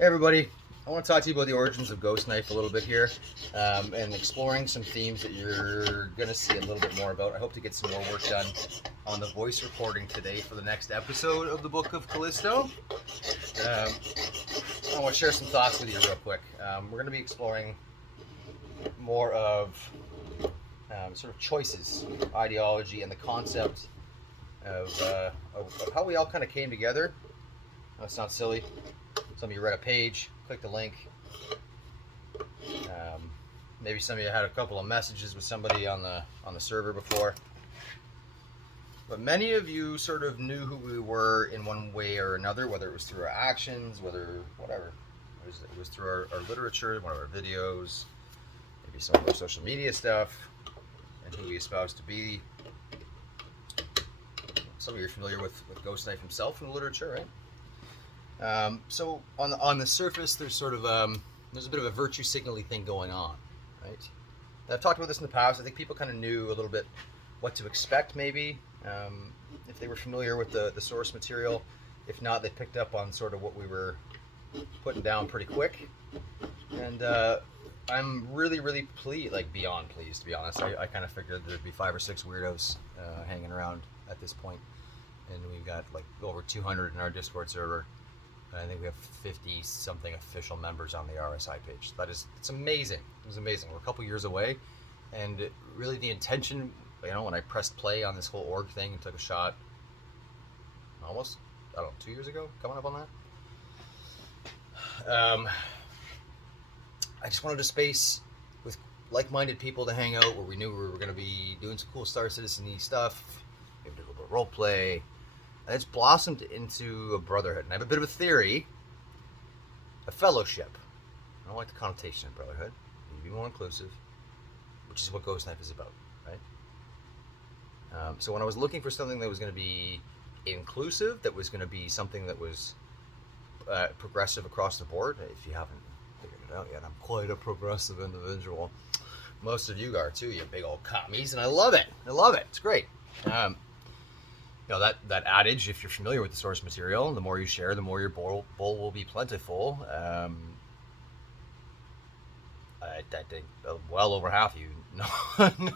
Hey everybody, I want to talk to you about the origins of Ghost Knife a little bit here, and exploring some themes that you're going to see a little bit more about. I hope to get some more work done on the voice recording today for the next episode of the Book of Callisto. I want to share some thoughts with you real quick. We're going to be exploring more of sort of choices, ideology, and the concept of how we all kind of came together. That sounds silly. Some of you read a page, click the link. Maybe some of you had a couple of messages with somebody on the server before. But many of you sort of knew who we were in one way or another, whether it was through our actions, whatever. It was through our literature, one of our videos, maybe some of our social media stuff, and who we espouse to be. Some of you are familiar with Ghost Knife himself in the literature, right? So on the surface, there's sort of there's a bit of a virtue signaling thing going on, right? I've talked about this in the past. I think people kind of knew a little bit what to expect, maybe, if they were familiar with the source material. If not, they picked up on sort of what we were putting down pretty quick. And I'm really pleased, like beyond pleased, to be honest. I kind of figured there'd be 5 or 6 weirdos hanging around at this point, and we've got like over 200 in our Discord server. I think we have 50 something official members on the RSI page. It's amazing. It was amazing. We're a couple years away, and really the intention, when I pressed play on this whole org thing and took a shot, almost, 2 years ago, coming up on that. I just wanted a space with like-minded people to hang out where we knew we were going to be doing some cool Star Citizen-y stuff, maybe do a little bit of role play. And it's blossomed into a brotherhood. And I have a bit of a theory, a fellowship. I don't like the connotation of brotherhood. You need to be more inclusive, which is what Ghost Knife is about, right? So when I was looking for something that was going to be inclusive, that was going to be something that was progressive across the board, if you haven't figured it out yet, I'm quite a progressive individual. Most of you are too, you big old commies, and I love it. It's great. That adage, if you're familiar with the source material, the more you share, the more your bowl will be plentiful. I think well over half of you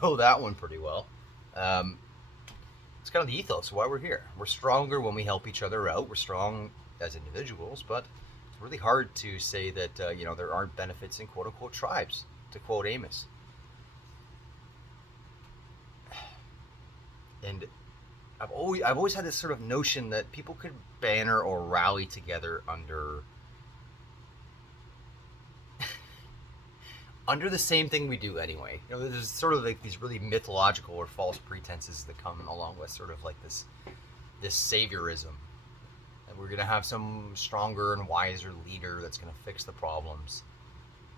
know that one pretty well. It's kind of the ethos of why we're here. We're stronger when we help each other out. We're strong as individuals, but it's really hard to say that there aren't benefits in quote-unquote tribes, to quote Amos. And I've always had this sort of notion that people could banner or rally together under the same thing we do anyway. There's sort of like these really mythological or false pretenses that come along with sort of like this saviorism, and we're gonna have some stronger and wiser leader that's gonna fix the problems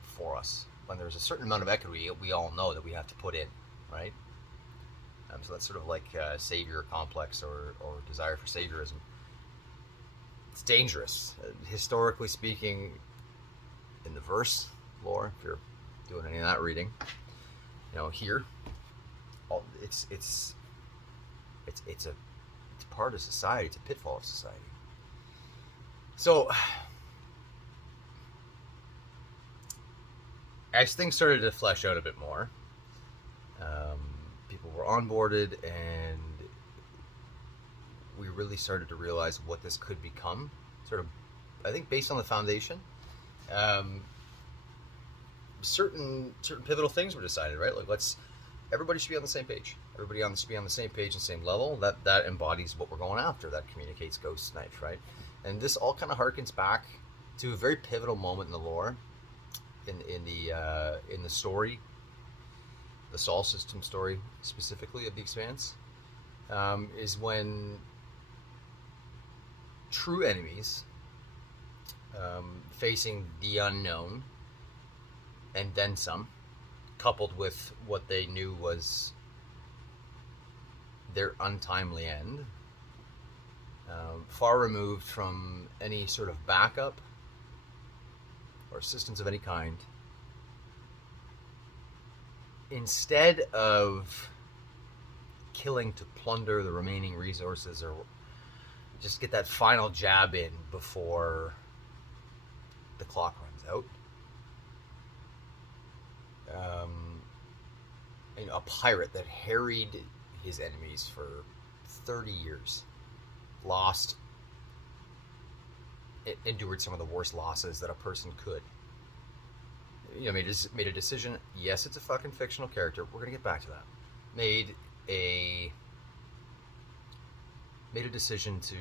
for us. When there's a certain amount of equity, we all know that we have to put in, right? So that's sort of like savior complex or desire for saviorism. It's dangerous. Historically speaking, in the verse lore, if you're doing any of that reading, here, it's part of society. It's a pitfall of society. So as things started to flesh out a bit more, people were onboarded, and we really started to realize what this could become. Sort of, I think, based on the foundation. Certain pivotal things were decided, right? Like, everybody should be on the same page. Everybody should be on the same page and same level. That embodies what we're going after. That communicates Ghost Knife, right? And this all kind of harkens back to a very pivotal moment in the lore, in the story. The Sol System story, specifically, of the Expanse, is when true enemies, facing the unknown and then some, coupled with what they knew was their untimely end, far removed from any sort of backup or assistance of any kind, instead of killing to plunder the remaining resources or just get that final jab in before the clock runs out. A pirate that harried his enemies for 30 years, lost, endured some of the worst losses that a person could. Made a decision. Yes, it's a fucking fictional character. We're gonna get back to that. Made a decision to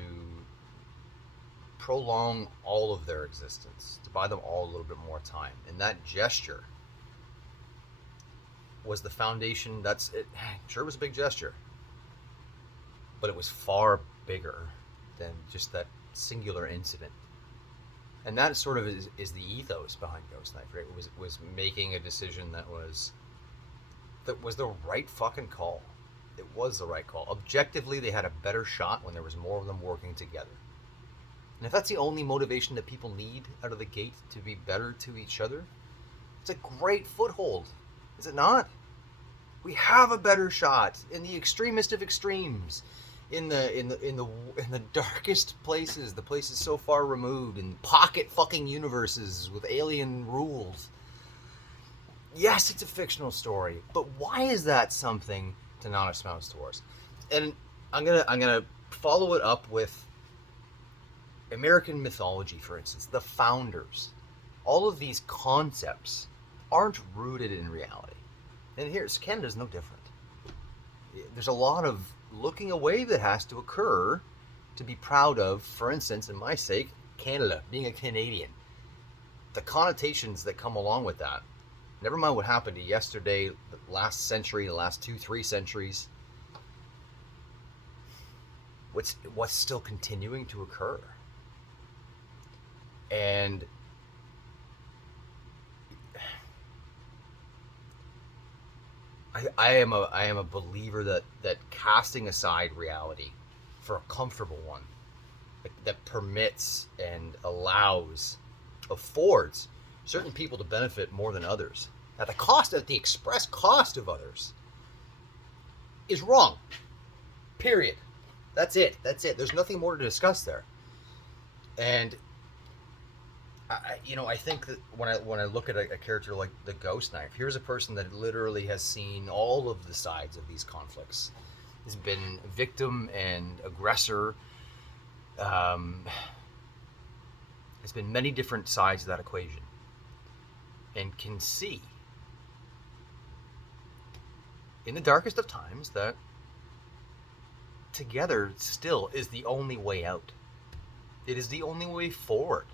prolong all of their existence, to buy them all a little bit more time, and that gesture was the foundation. That's it. Sure, it was a big gesture, but it was far bigger than just that singular incident. And that sort of is the ethos behind Ghost Knife, right? It was making a decision that was the right fucking call. It was the right call. Objectively, they had a better shot when there was more of them working together. And if that's the only motivation that people need out of the gate, to be better to each other, it's a great foothold, is it not? We have a better shot in the extremest of extremes, in the darkest places, the places so far removed, in pocket fucking universes with alien rules. Yes, it's a fictional story, but why is that something to not espouse towards? And I'm gonna follow it up with American mythology, for instance. The founders, all of these concepts aren't rooted in reality. And here's Canada's no different. There's a lot of looking away that has to occur to be proud of, for instance, in my sake, Canada, being a Canadian. The connotations that come along with that, never mind what happened to yesterday, the last century, the last 2-3 centuries, what's still continuing to occur. And I am a believer that casting aside reality for a comfortable one, that permits and affords certain people to benefit more than others at the express cost of others, is wrong. Period. That's it. There's nothing more to discuss there. And I think that when I look at a character like the Ghost Knife, here's a person that literally has seen all of the sides of these conflicts. Has been victim and aggressor. Has been many different sides of that equation, and can see in the darkest of times that together still is the only way out. It is the only way forward.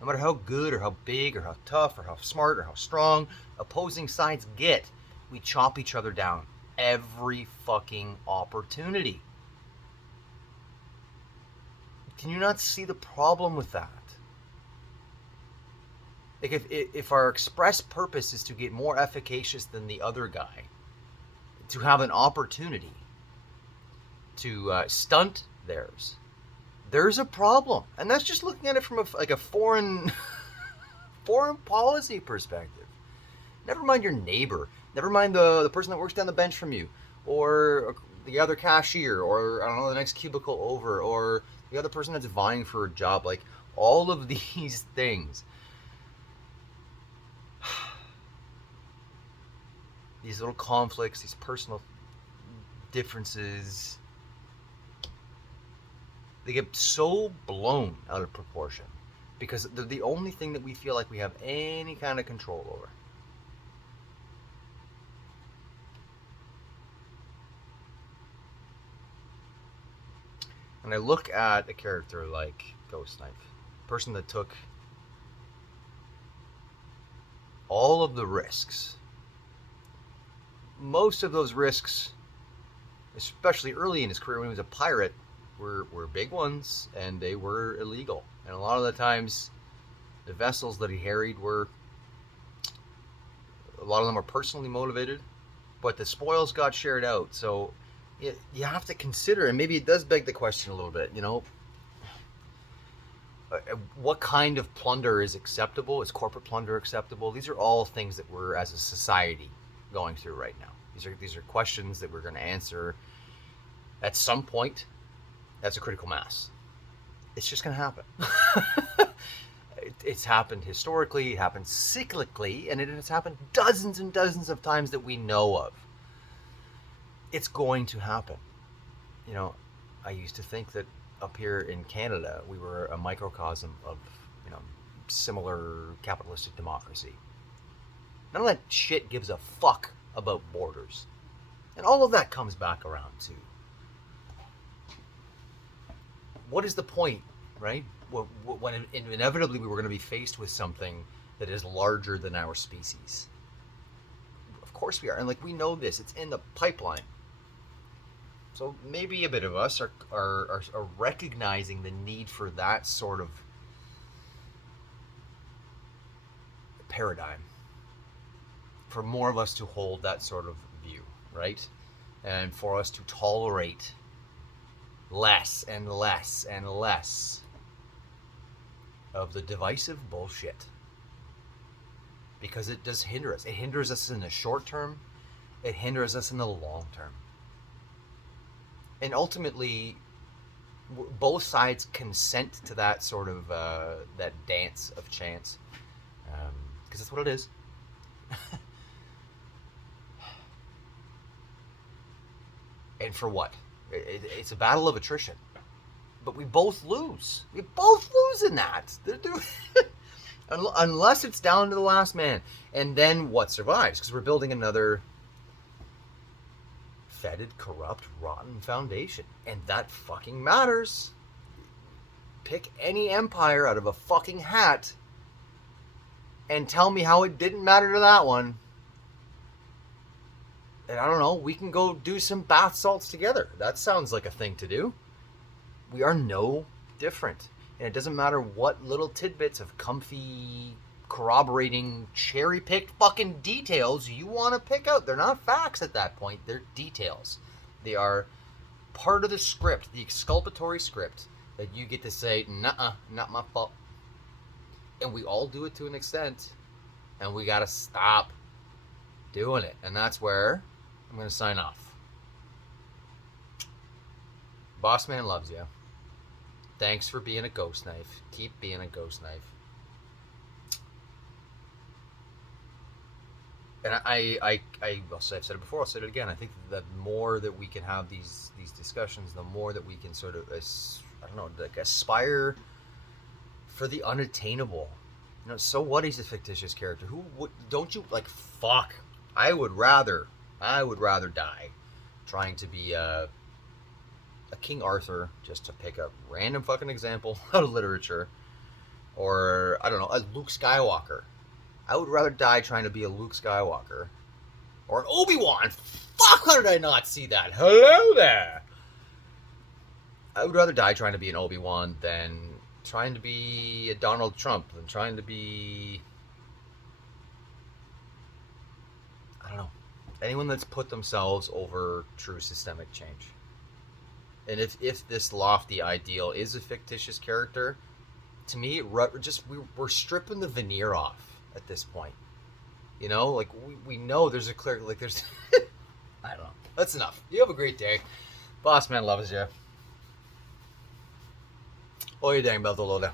No matter how good or how big or how tough or how smart or how strong opposing sides get, we chop each other down every fucking opportunity. Can you not see the problem with that? Like if our express purpose is to get more efficacious than the other guy, to have an opportunity to stunt theirs, there's a problem. And that's just looking at it from a foreign policy perspective. Never mind your neighbor. Never mind the person that works down the bench from you, or the other cashier, or I don't know, the next cubicle over, or the other person that's vying for a job. Like, all of these things, these little conflicts, these personal differences, they get so blown out of proportion because they're the only thing that we feel like we have any kind of control over. And I look at a character like Ghost Knife, a person that took all of the risks. Most of those risks, especially early in his career when he was a pirate, were big ones, and they were illegal. And a lot of the times, the vessels that he harried a lot of them were personally motivated, but the spoils got shared out. So you have to consider, and maybe it does beg the question a little bit, what kind of plunder is acceptable? Is corporate plunder acceptable? These are all things that we're, as a society, going through right now. These are questions that we're going to answer at some point. That's a critical mass. It's just going to happen. It's happened historically, it happened cyclically, and it has happened dozens and dozens of times that we know of. It's going to happen. You know, I used to think that up here in Canada, we were a microcosm of, you know, similar capitalistic democracy. None of that shit gives a fuck about borders. And all of that comes back around too. What is the point, right? When inevitably we were going to be faced with something that is larger than our species. Of course we are. And like, we know this. It's in the pipeline. So maybe a bit of us are recognizing the need for that sort of paradigm. For more of us to hold that sort of view, right? And for us to tolerate less and less and less of the divisive bullshit. Because it does hinder us. It hinders us in the short term. It hinders us in the long term. And ultimately, both sides consent to that sort of, that dance of chance. Because that's what it is. And for what? It's a battle of attrition. But we both lose. We both lose in that. Unless it's down to the last man. And then what survives? Because we're building another fetid, corrupt, rotten foundation. And that fucking matters. Pick any empire out of a fucking hat and tell me how it didn't matter to that one. And I don't know, we can go do some bath salts together. That sounds like a thing to do. We are no different. And it doesn't matter what little tidbits of comfy, corroborating, cherry-picked fucking details you want to pick out. They're not facts at that point. They're details. They are part of the script, the exculpatory script, that you get to say, nuh-uh, not my fault. And we all do it to an extent. And we got to stop doing it. And that's where I'm going to sign off. Bossman loves you. Thanks for being a ghost knife. Keep being a ghost knife. And I've said it before, I'll say it again. I think the more that we can have these discussions, the more that we can sort of, I don't know, like aspire for the unattainable. You know, so what? He's a fictitious character. Who would? Don't you like? Fuck. I would rather die trying to be a King Arthur, just to pick a random fucking example out of literature, or I don't know, a Luke Skywalker. I would rather die trying to be a Luke Skywalker, or an Obi-Wan. Fuck, how did I not see that? Hello there. I would rather die trying to be an Obi-Wan than trying to be a Donald Trump, than trying to be, I don't know, anyone that's put themselves over true systemic change. And if this lofty ideal is a fictitious character, to me, we're stripping the veneer off at this point. You know, like we know there's a clear, like there's, I don't know. That's enough. You have a great day. Bossman loves you. Oh, you dang Beltoloda.